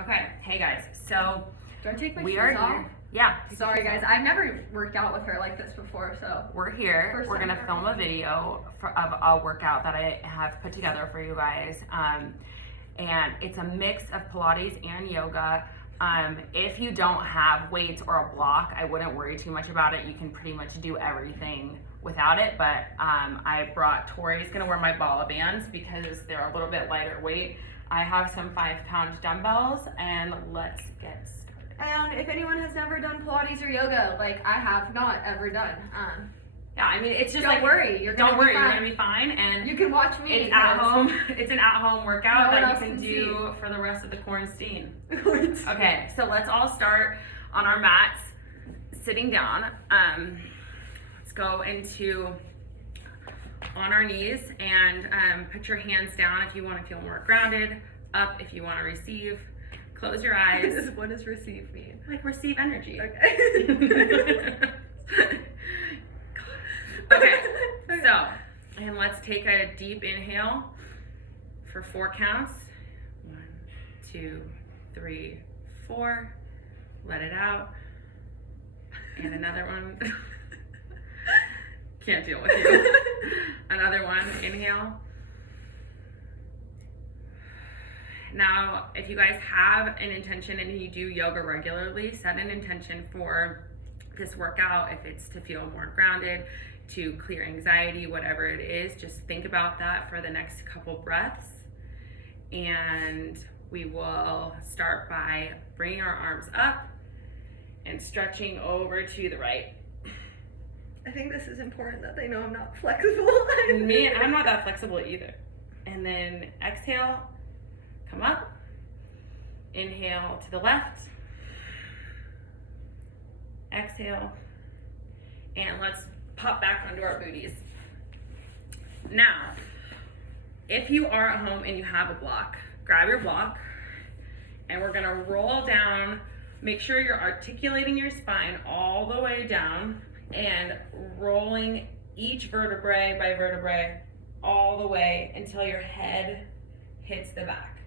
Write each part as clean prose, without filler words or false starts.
Okay, hey guys, so Do I take my we shoes are off? here. Yeah. Sorry guys, I've never worked out with her like this before, so. We're here. First We're time gonna ever. film a video of a workout that I have put together for you guys. And it's a mix of Pilates and yoga. If you don't have weights or a block, I wouldn't worry too much about it. You can pretty much do everything without it, but I brought, Tori's gonna wear my ball bands because they're a little bit lighter weight. I have some 5-pound dumbbells, and let's get started. And if anyone has never done Pilates or yoga, like I have not ever done, Yeah, I mean, it's just don't like, worry, you're gonna you're be fine. gonna be fine, and You can watch me. it's at home. It's an at-home workout No one that else you can can do for the rest of the quarantine. because. Okay, so let's all start on our mats, sitting down. Let's go into on our knees and put your hands down if you want to feel more grounded, up if you want to receive. Close your eyes. What does receive mean? Like receive energy. Okay. Okay, so, and let's take a deep inhale for 4 counts. 1, 2, 3, 4. Let it out. And another one. Can't deal with you. Another one, inhale. Now, if you guys have an intention and you do yoga regularly, set an intention for this workout. If it's to feel more grounded, to clear anxiety, whatever it is, just think about that for the next couple breaths. And we will start by bringing our arms up and stretching over to the right. I think this is important that they know I'm not flexible. Me, I'm not that flexible either. And then exhale, come up. Inhale to the left. Exhale. And let's pop back onto our booties. Now, if you are at home and you have a block, grab your block and we're gonna roll down. Make sure you're articulating your spine all the way down and rolling each vertebrae by vertebrae all the way until your head hits the back.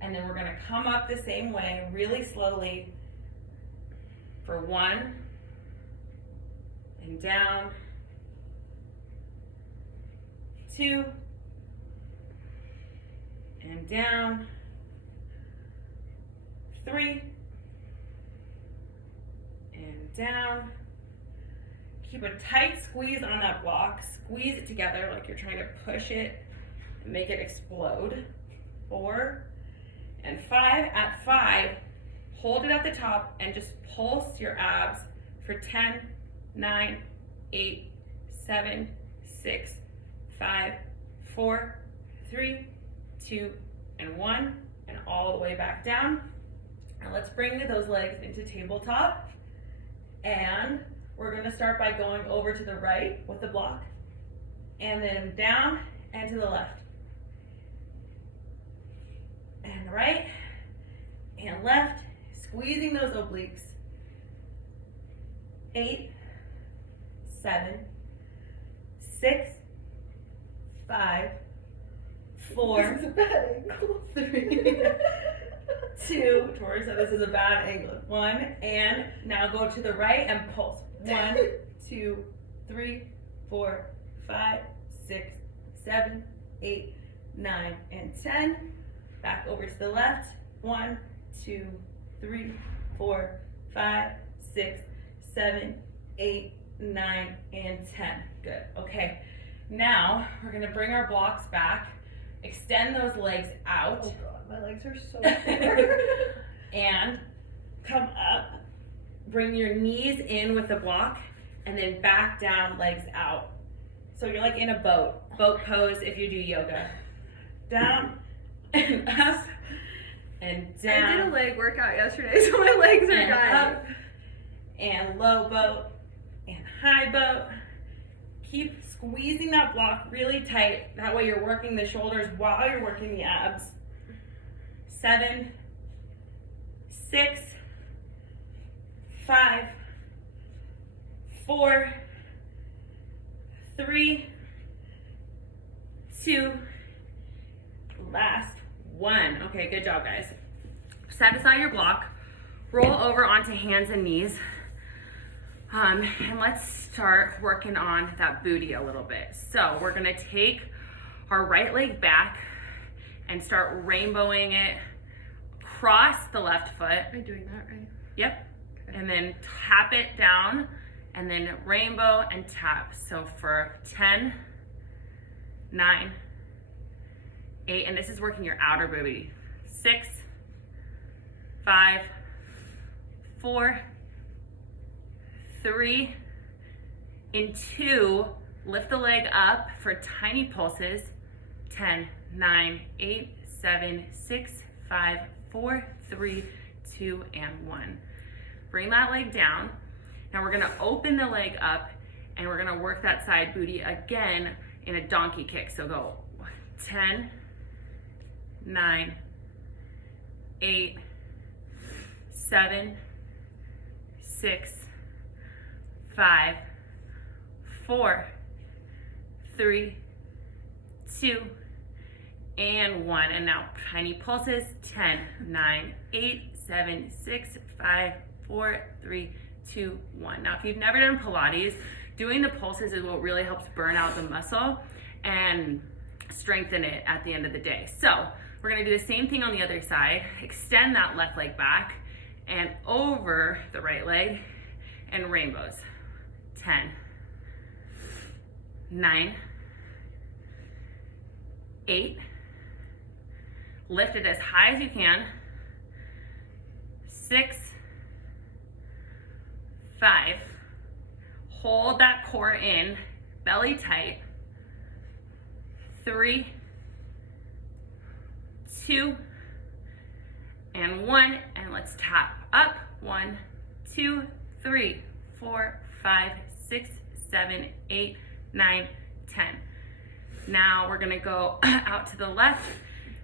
And then we're gonna come up the same way, really slowly, for 1, and down, 2, and down, 3, and down. Keep a tight squeeze on that block. Squeeze it together like you're trying to push it and make it explode. 4 and 5. At 5, hold it at the top and just pulse your abs for 10, 9, 8, 7, 6, 5, 4, 3, 2, and 1, and all the way back down. And let's bring those legs into tabletop. And we're gonna start by going over to the right with the block, and then down and to the left. And right, and left, squeezing those obliques. 8, 7, 6, 5, 4, This is a bad angle. 3, 2. Tori said this is a bad angle. 1, and now go to the right and pulse. 1, 2, 3, 4, 5, 6, 7, 8, 9, and 10. Back over to the left. 1, 2, 3, 4, 5, 6, 7, 8, 9, and 10. Good. Okay. Now we're gonna bring our blocks back. Extend those legs out. Oh god, my legs are so sore. And come up. Bring your knees in with the block and then back down, legs out. So you're like in a boat pose if you do yoga. Down and up and down. I did a leg workout yesterday, so my legs are and dying. up and low boat and high boat. Keep squeezing that block really tight. That way you're working the shoulders while you're working the abs. 7, 6, 5, 4, 3, 2, last 1. Okay, good job, guys. set aside your block, roll over onto hands and knees. And let's start working on that booty a little bit. So we're gonna take our right leg back and start rainbowing it across the left foot. Are you doing that right? Yep. Okay. And then tap it down and then rainbow and tap. So for 10, 9, 8, and this is working your outer booty. 6, 5, 4, 3, in 2, lift the leg up for tiny pulses. 10, 9, 8, 7, 6, 5, 4, 3, 2, and 1. Bring that leg down. Now we're gonna open the leg up and we're gonna work that side booty again in a donkey kick. So go 10, 9, 8, 7, 6, 5, 4, 3, 2, and 1. And now tiny pulses. 10, 9, 8, 7, 6, 5, 4, 3, 2, 1. Now if you've never done Pilates, doing the pulses is what really helps burn out the muscle and strengthen it at the end of the day. So we're gonna do the same thing on the other side. Extend that left leg back and over the right leg and rainbows. 10, 9, 8, lift it as high as you can. 6, 5, hold that core in, belly tight. 3, 2, and 1, and let's tap up. 1, 2, 3, 4, 5, 6, 7, 8, 9, 10. Now we're gonna go out to the left.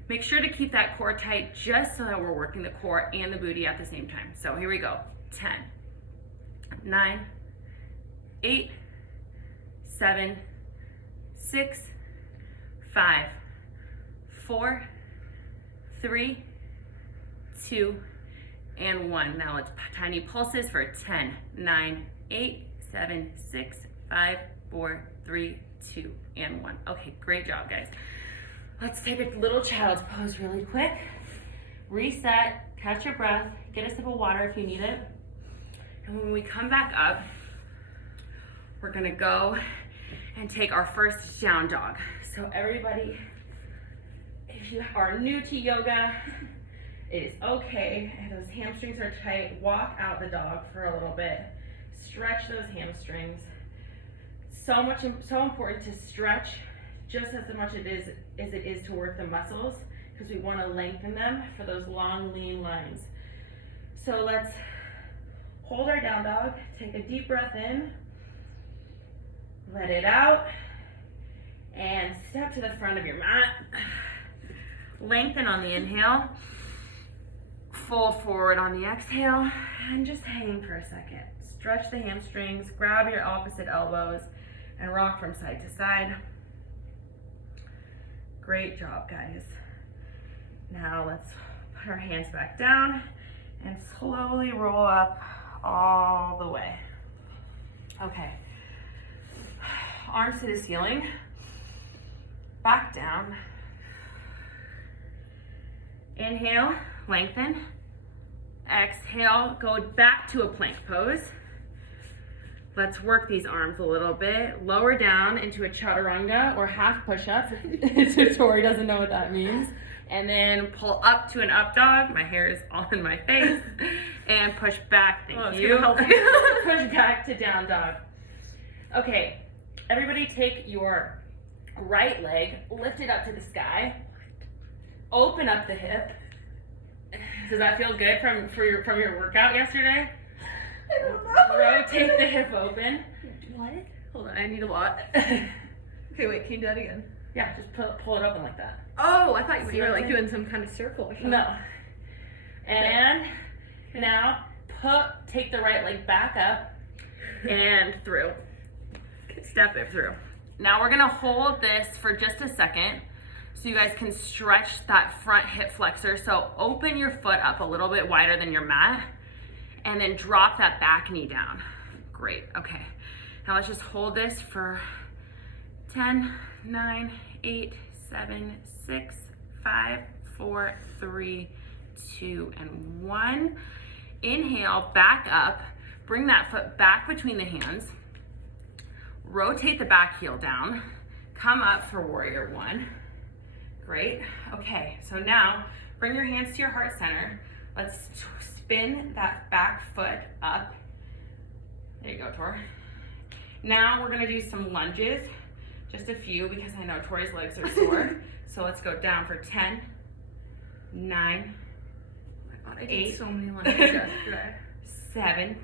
Make sure to keep that core tight just so that we're working the core and the booty at the same time. So here we go. 10, 9, 8, 7, 6, 5, 4, 3, 2, and 1. Now let's tiny pulses for 10, 9, 8, 7, 6, 5, 4, 3, 2, and 1. Okay, great job, guys. Let's take a little child's pose really quick. Reset, catch your breath, get a sip of water if you need it. And when we come back up, we're gonna go and take our first down dog. So everybody, if you are new to yoga, it is okay. If those hamstrings are tight, walk out the dog for a little bit. Stretch those hamstrings. So important to stretch just as much as it is to work the muscles, because we want to lengthen them for those long, lean lines. So let's hold our down dog, take a deep breath in, let it out, and step to the front of your mat. Lengthen on the inhale, fold forward on the exhale, and just hang for a second. Stretch the hamstrings, grab your opposite elbows, and rock from side to side. Great job, guys. Now let's put our hands back down and slowly roll up all the way. Okay. Arms to the ceiling. Back down. Inhale, lengthen. Exhale, go back to a plank pose. Let's work these arms a little bit. Lower down into a chaturanga or half push-up. Tori doesn't know what that means. And then pull up to an up dog. My hair is all in my face. And push back, thank you. Push back to down dog. Okay, everybody take your right leg, lift it up to the sky. Open up the hip. Does that feel good from your workout yesterday? I don't know. Rotate the hip open. What? Hold on, I need a lot. Okay, wait, can you do that again? Yeah, just pull it open like that. Oh, I thought See you were what like I'm doing some kind of circle or something. No. And now take the right leg back up and through. Step it through. Now we're gonna hold this for just a second. so you guys can stretch that front hip flexor. So open your foot up a little bit wider than your mat and then drop that back knee down. Great, okay. Now let's just hold this for 10, 9, 8, 7, 6, 5, 4, 3, 2, and 1. Inhale, back up. Bring that foot back between the hands. Rotate the back heel down. Come up for warrior one. Great. Okay, so now bring your hands to your heart center. Let's spin that back foot up. There you go, Tor. Now we're gonna do some lunges, just a few because I know Tori's legs are sore. So let's go down for 10, 9, Oh my God, I 8, did so many lunges yesterday. 7,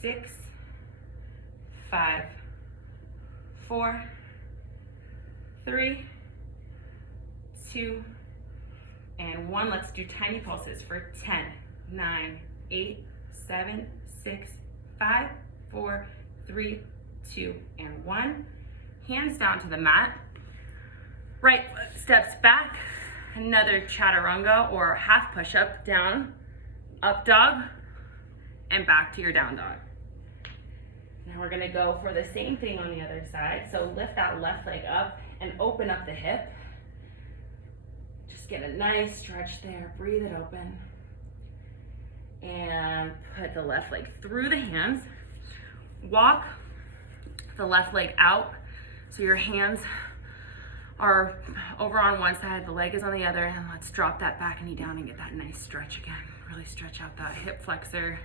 6, 5, 4, 3, 2, and 1. Let's do tiny pulses for 10, 9, 8, 7, 6, 5, 4, 3, 2, and 1. Hands down to the mat. Right foot steps back. Another chaturanga or half push-up, down, up dog, and back to your down dog. Now we're gonna go for the same thing on the other side. So lift that left leg up and open up the hip. Just get a nice stretch there, breathe it open. And put the left leg through the hands. Walk the left leg out so your hands are over on one side, the leg is on the other, and let's drop that back knee down and get that nice stretch again. Really stretch out that hip flexor.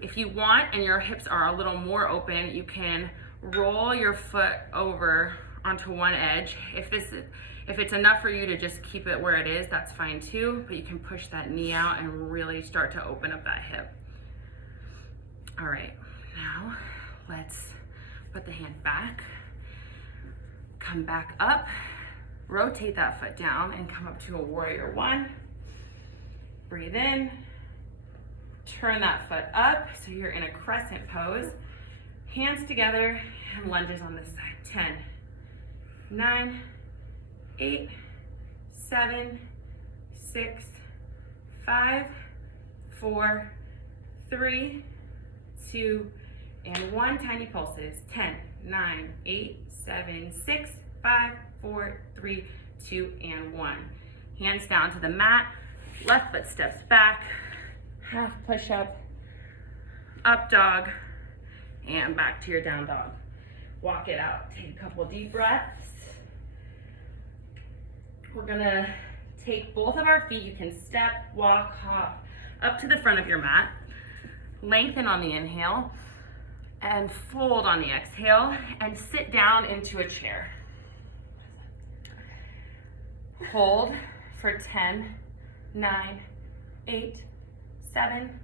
If you want and your hips are a little more open, you can roll your foot over onto one edge. If it's enough for you to just keep it where it is, that's fine too, but you can push that knee out and really start to open up that hip. All right, now let's put the hand back, come back up, rotate that foot down and come up to a warrior one. Breathe in, turn that foot up so you're in a crescent pose. Hands together and lunges on this side. 10, 9, 8, 7, 6, 5, 4, 3, 2, and 1. Tiny pulses. 10, 9, 8, 7, 6, 5, 4, 3, 2, and 1. Hands down to the mat. Left foot steps back. Half push up dog, and back to your down dog. Walk it out. Take a couple deep breaths. We're gonna take both of our feet. You can step, walk, hop up to the front of your mat. Lengthen on the inhale and fold on the exhale and sit down into a chair. Hold for 10, 9, 8, 7,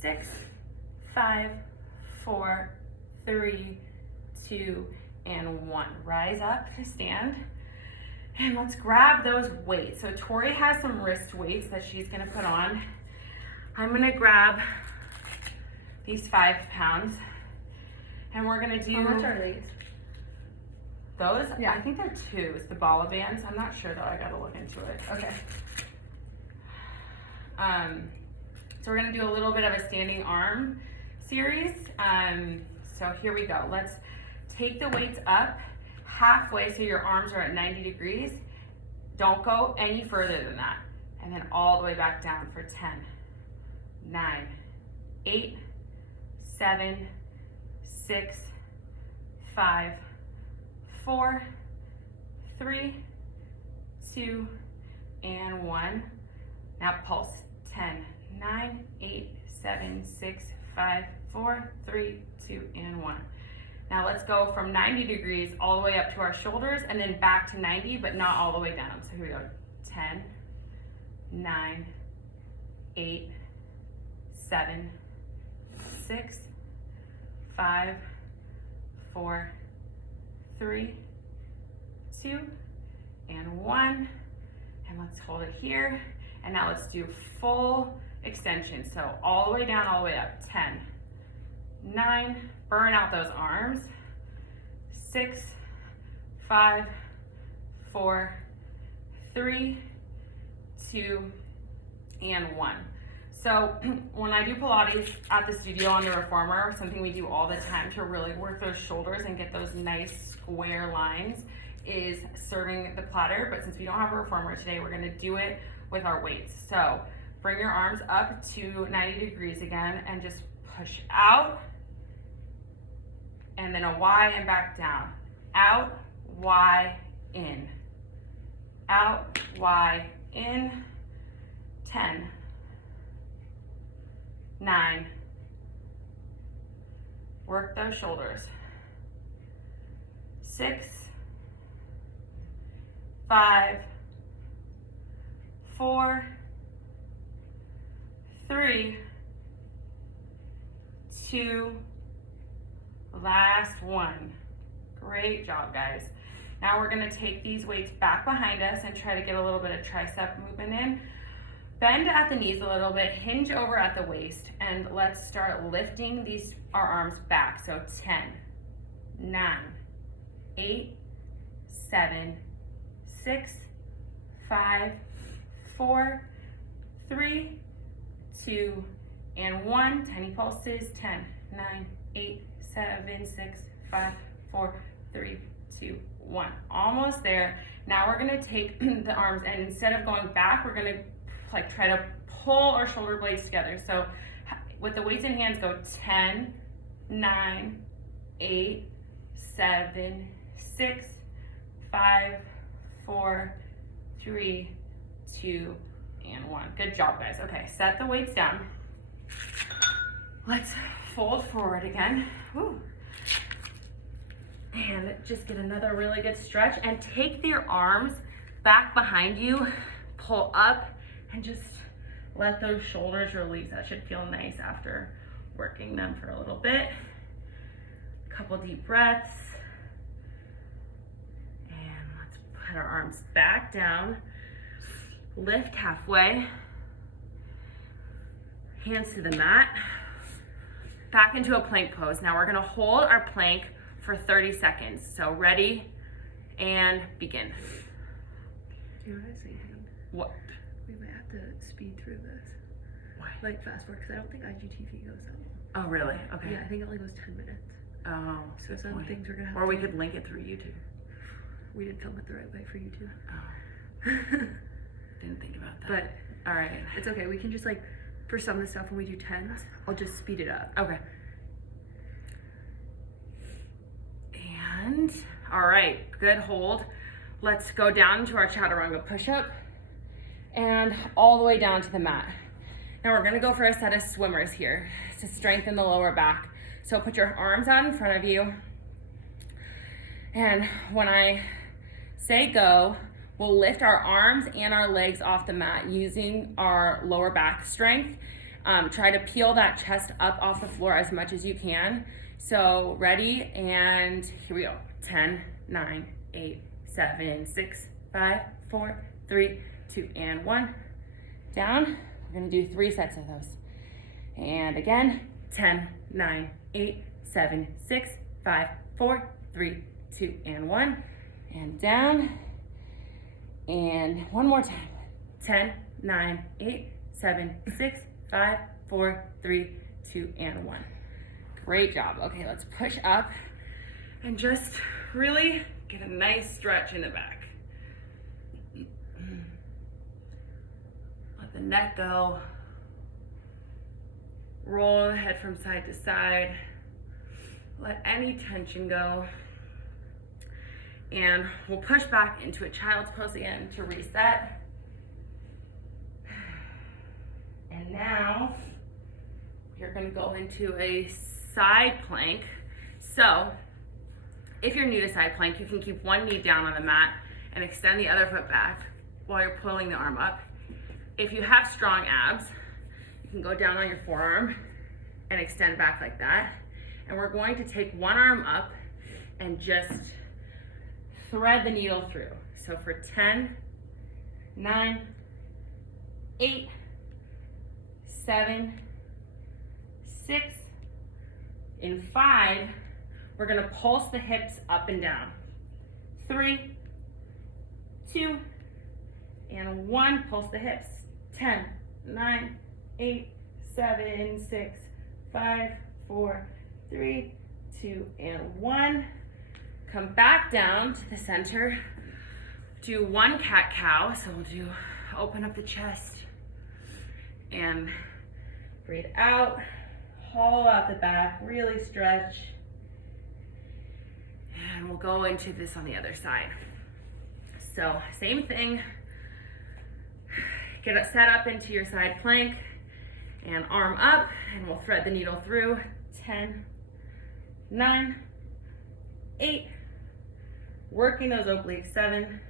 6, 5, 4, 3, 2, and 1. Rise up to stand. And let's grab those weights. So Tori has some wrist weights that she's gonna put on. I'm gonna grab these 5 pounds. And we're gonna do— How much are these? Those? Yeah. I think they're 2. It's the ball bands. I'm not sure though, I gotta look into it. Okay. So we're gonna do a little bit of a standing arm series. So here we go. Let's take the weights up halfway so your arms are at 90 degrees. Don't go any further than that. And then all the way back down for 10, 9, 8, 7, 6, 5, 4, 3, 2, and 1. Now pulse. 10, 9, 8, 7, 6, 5, 4, 3, 2, and 1. Now let's go from 90 degrees all the way up to our shoulders and then back to 90, but not all the way down. So here we go. 10, 9, 8, 7, 6, 5, 4, 3, 2, and 1. And let's hold it here. And now let's do full extension. So all the way down, all the way up. 10, 9, burn out those arms. 6, 5, 4, 3, 2, and 1. So when I do Pilates at the studio on the reformer, something we do all the time to really work those shoulders and get those nice square lines is serving the platter. But since we don't have a reformer today, we're gonna do it with our weights. So bring your arms up to 90 degrees again and just push out, and then a Y and back down. Out, Y, in. Out, Y, in. 10, 9. Work those shoulders. 6, 5, 4, 3, 2, last one. Great job, guys. Now we're gonna take these weights back behind us and try to get a little bit of tricep movement in. Bend at the knees a little bit, hinge over at the waist, and let's start lifting our arms back. So 10, 9, 8, 7, 6, 5, 4, 3, 2, and 1. Tiny pulses. 10, 9, 8, 7, 6, 5, 4, 3, 2, 1. Almost there. Now we're gonna take the arms, and instead of going back, we're gonna try to pull our shoulder blades together. So with the weights in hands, go 10, 9, 8, 7, 6, 5, 4, 3, 2, and 1. Good job, guys. Okay, set the weights down. Let's fold forward again. Woo. And just get another really good stretch, and take your arms back behind you, pull up, and just let those shoulders release. That should feel nice after working them for a little bit. Couple deep breaths. And let's put our arms back down. Lift halfway. Hands to the mat. Back into a plank pose. Now we're gonna hold our plank for 30 seconds. So ready, and begin. You know what I was thinking? What? We might have to speed through this. Why? Like fast forward, because I don't think IGTV goes that long. Oh, really? Okay. Yeah, I think it only goes 10 minutes. Oh, So some point. things we're gonna have Or to we could link it through YouTube. We didn't film it the right way for YouTube. Oh, didn't think about that. But all right. it's okay. We can just for some of the stuff when we do 10s, I'll just speed it up. Okay. And all right, good hold. Let's go down to our chaturanga push-up and all the way down to the mat. Now we're gonna go for a set of swimmers here to strengthen the lower back. So put your arms out in front of you, and when I say go, we'll lift our arms and our legs off the mat using our lower back strength. Try to peel that chest up off the floor as much as you can. So ready, and here we go. 10, 9, 8, 7, 6, 5, 4, 3, 2, and 1. Down. We're gonna do 3 sets of those. And again, 10, 9, 8, 7, 6, 5, 4, 3, 2, and 1. And down. And one more time. 10, 9, 8, 7, 6, 5, 4, 3, 2, and 1. Great job. Okay, let's push up and just really get a nice stretch in the back. Let the neck go. Roll the head from side to side. Let any tension go. And we'll push back into a child's pose again to reset. And now you're gonna go into a side plank. So if you're new to side plank, you can keep one knee down on the mat and extend the other foot back while you're pulling the arm up. If you have strong abs, you can go down on your forearm and extend back like that. And we're going to take one arm up and just thread the needle through. So for 10, 9, 8, 7, 6, in 5, we're gonna pulse the hips up and down. 3, 2, and 1. Pulse the hips. 10, 9, 8, 7, 6, 5, 4, 3, 2, and 1. Come back down to the center. Do 1 cat-cow. So we'll do, open up the chest and breathe out. Hollow out the back, really stretch. And we'll go into this on the other side. So same thing. Get it set up into your side plank and arm up, and we'll thread the needle through. 10, 9, 8, working those obliques. 7,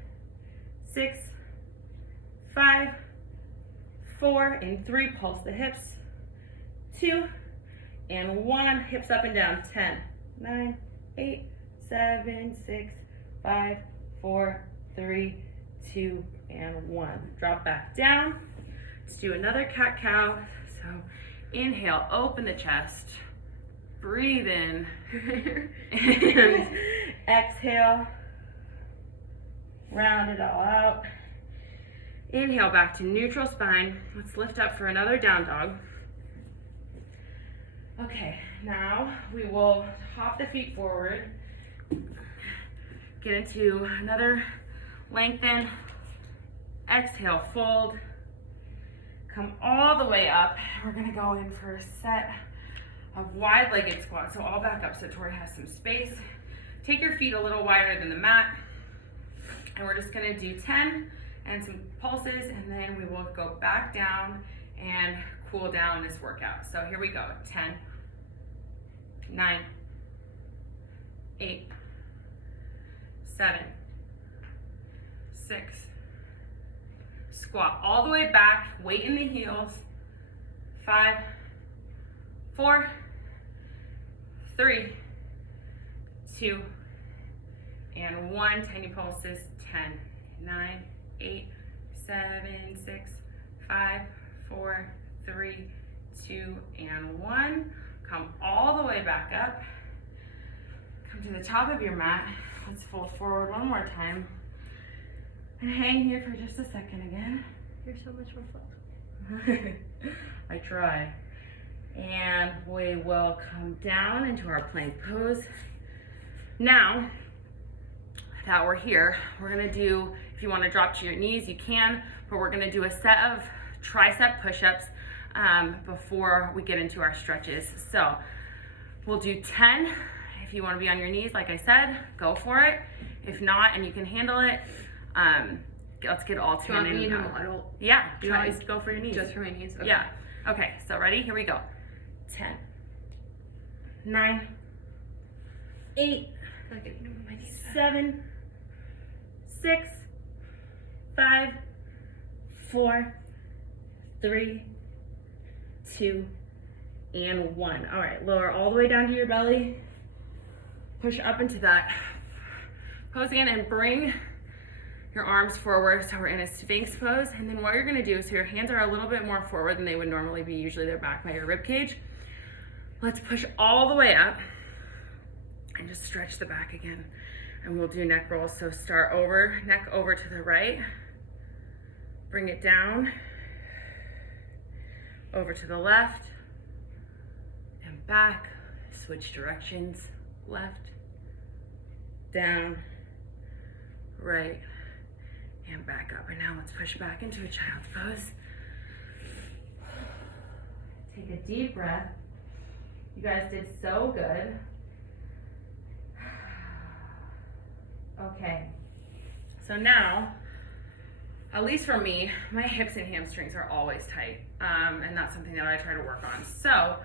6, 5, 4, and 3. Pulse the hips. 2, and 1. Hips up and down. 10, 9, 8, 7, 6, 5, 4, 3, 2, and 1. Drop back down. Let's do another cat-cow. So inhale, open the chest. Breathe in. And exhale. Round it all out. Inhale back to neutral spine. Let's lift up for another down dog. Okay, now we will hop the feet forward. Get into another lengthen. Exhale, fold. Come all the way up. We're gonna go in for a set of wide-legged squats. So all back up so Tori has some space. Take your feet a little wider than the mat. And we're just gonna do 10 and some pulses, and then we will go back down and cool down this workout. So here we go. 10, 9, 8, 7, 6. Squat all the way back, weight in the heels. 5, 4, 3, 2, and 1. Tiny pulses. 10, 9, 8, 7, 6, 5, 4, 3, 2, and 1. Come all the way back up. Come to the top of your mat. Let's fold forward one more time. And hang here for just a second again. You're so much more flexible. I try. And we will come down into our plank pose. Now that we're here, we're gonna do, if you wanna drop to your knees, you can, but we're gonna do a set of tricep push-ups before we get into our stretches. So we'll do 10. If you wanna be on your knees, like I said, go for it. If not, and you can handle it, let's get all 10. Do you want me to model? Yeah, try to go for your knees. Just for my knees? Okay. Yeah. Okay, so ready? Here we go. 10, 9, 8, 7, 6, 5, 4, 3, 2, and 1. All right, lower all the way down to your belly. Push up into that pose again and bring your arms forward. So we're in a Sphinx pose. And then what you're gonna do, so your hands are a little bit more forward than they would normally be. Usually they're back by your rib cage. Let's push all the way up and just stretch the back again. And we'll do neck rolls. So start over, neck over to the right. Bring it down, over to the left, and back. Switch directions, left, down, right, and back up. And now let's push back into a child's pose. Take a deep breath. You guys did so good. Okay, so now, at least for me, my hips and hamstrings are always tight, and that's something that I try to work on. So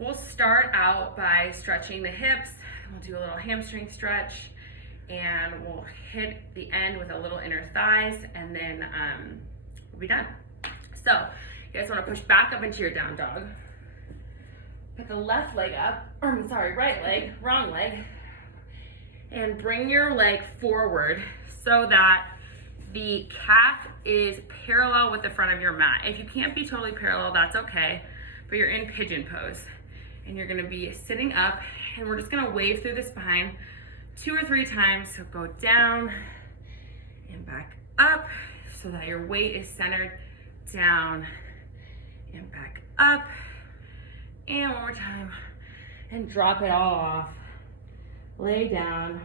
we'll start out by stretching the hips. We'll do a little hamstring stretch, and we'll hit the end with a little inner thighs, and then we'll be done. So you guys want to push back up into your down dog. Put the left leg up, or I'm sorry, right leg, wrong leg, and bring your leg forward so that the calf is parallel with the front of your mat. If you can't be totally parallel, that's okay, but you're in pigeon pose. And you're gonna be sitting up, and we're just gonna wave through the spine 2 or 3 times. So go down and back up so that your weight is centered down and back up. And one more time. And drop it all off. Lay down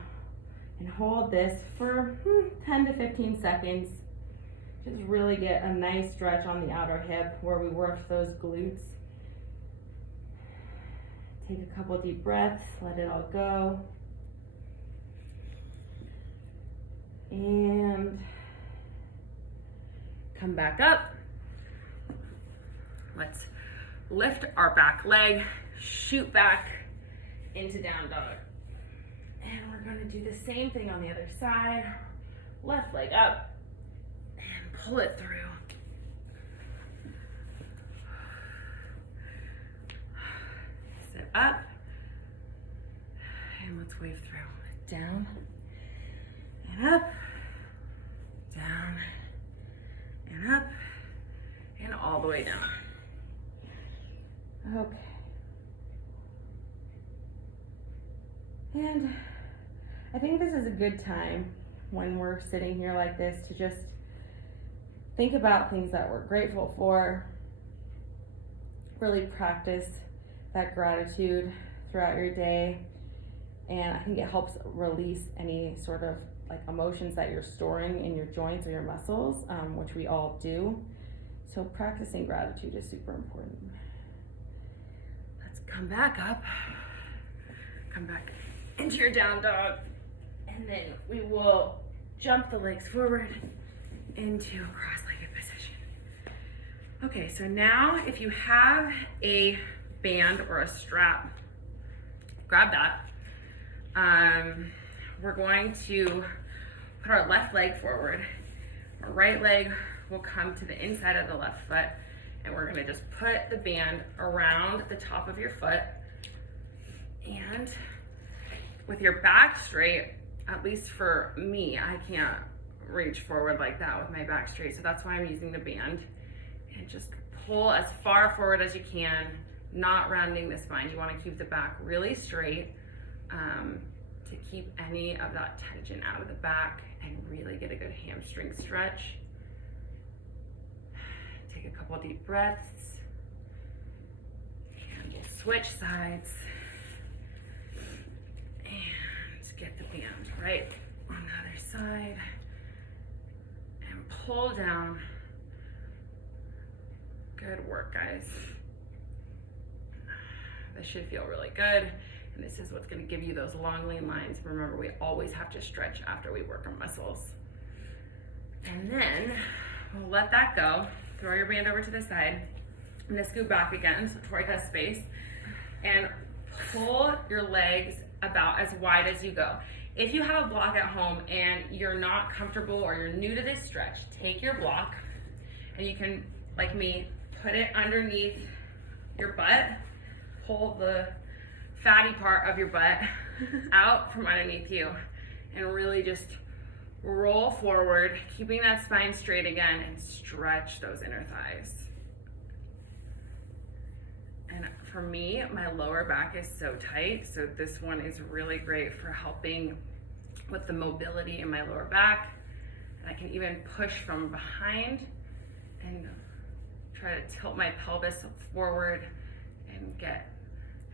and hold this for 10 to 15 seconds. Just really get a nice stretch on the outer hip where we worked those glutes. Take a couple deep breaths, let it all go. And come back up. Let's lift our back leg, shoot back into down dog. And we're gonna do the same thing on the other side. Left leg up and pull it through. Sit up and let's wave through. Down and up, down and up, and all the way down. Okay. And I think this is a good time when we're sitting here like this to just think about things that we're grateful for, really practice that gratitude throughout your day. And I think it helps release any sort of like emotions that you're storing in your joints or your muscles, which we all do. So practicing gratitude is super important. Let's come back up, come back into your down dog, and then we will jump the legs forward into a cross-legged position. Okay, so now if you have a band or a strap, grab that. We're going to put our left leg forward. Our right leg will come to the inside of the left foot, and we're gonna just put the band around the top of your foot. And with your back straight, at least for me, I can't reach forward like that with my back straight, so that's why I'm using the band. And just pull as far forward as you can, not rounding the spine. You wanna keep the back really straight to keep any of that tension out of the back and really get a good hamstring stretch. Take a couple deep breaths, and we'll switch sides. And get the band right on the other side. And pull down. Good work, guys. This should feel really good. And this is what's gonna give you those long lean lines. Remember, we always have to stretch after we work our muscles. And then we'll let that go. Throw your band over to the side. I'm gonna scoot back again so Tori has space. And pull your legs about as wide as you go. If you have a block at home and you're not comfortable or you're new to this stretch, take your block and you can, like me, put it underneath your butt, pull the fatty part of your butt out from underneath you, and really just roll forward, keeping that spine straight again, and stretch those inner thighs. And for me, my lower back is so tight, so this one is really great for helping with the mobility in my lower back. And I can even push from behind and try to tilt my pelvis forward and get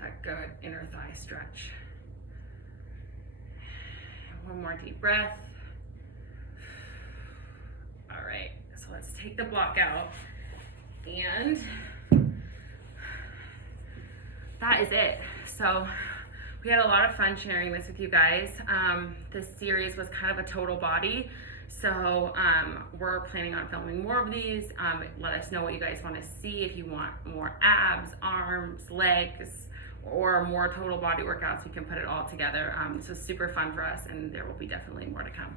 that good inner thigh stretch. One more deep breath. All right, so let's take the block out, and that is it. So we had a lot of fun sharing this with you guys. This series was kind of a total body. So we're planning on filming more of these. Let us know what you guys want to see. If you want more abs, arms, legs, or more total body workouts, we can put it all together. This was super fun for us, and there will be definitely more to come.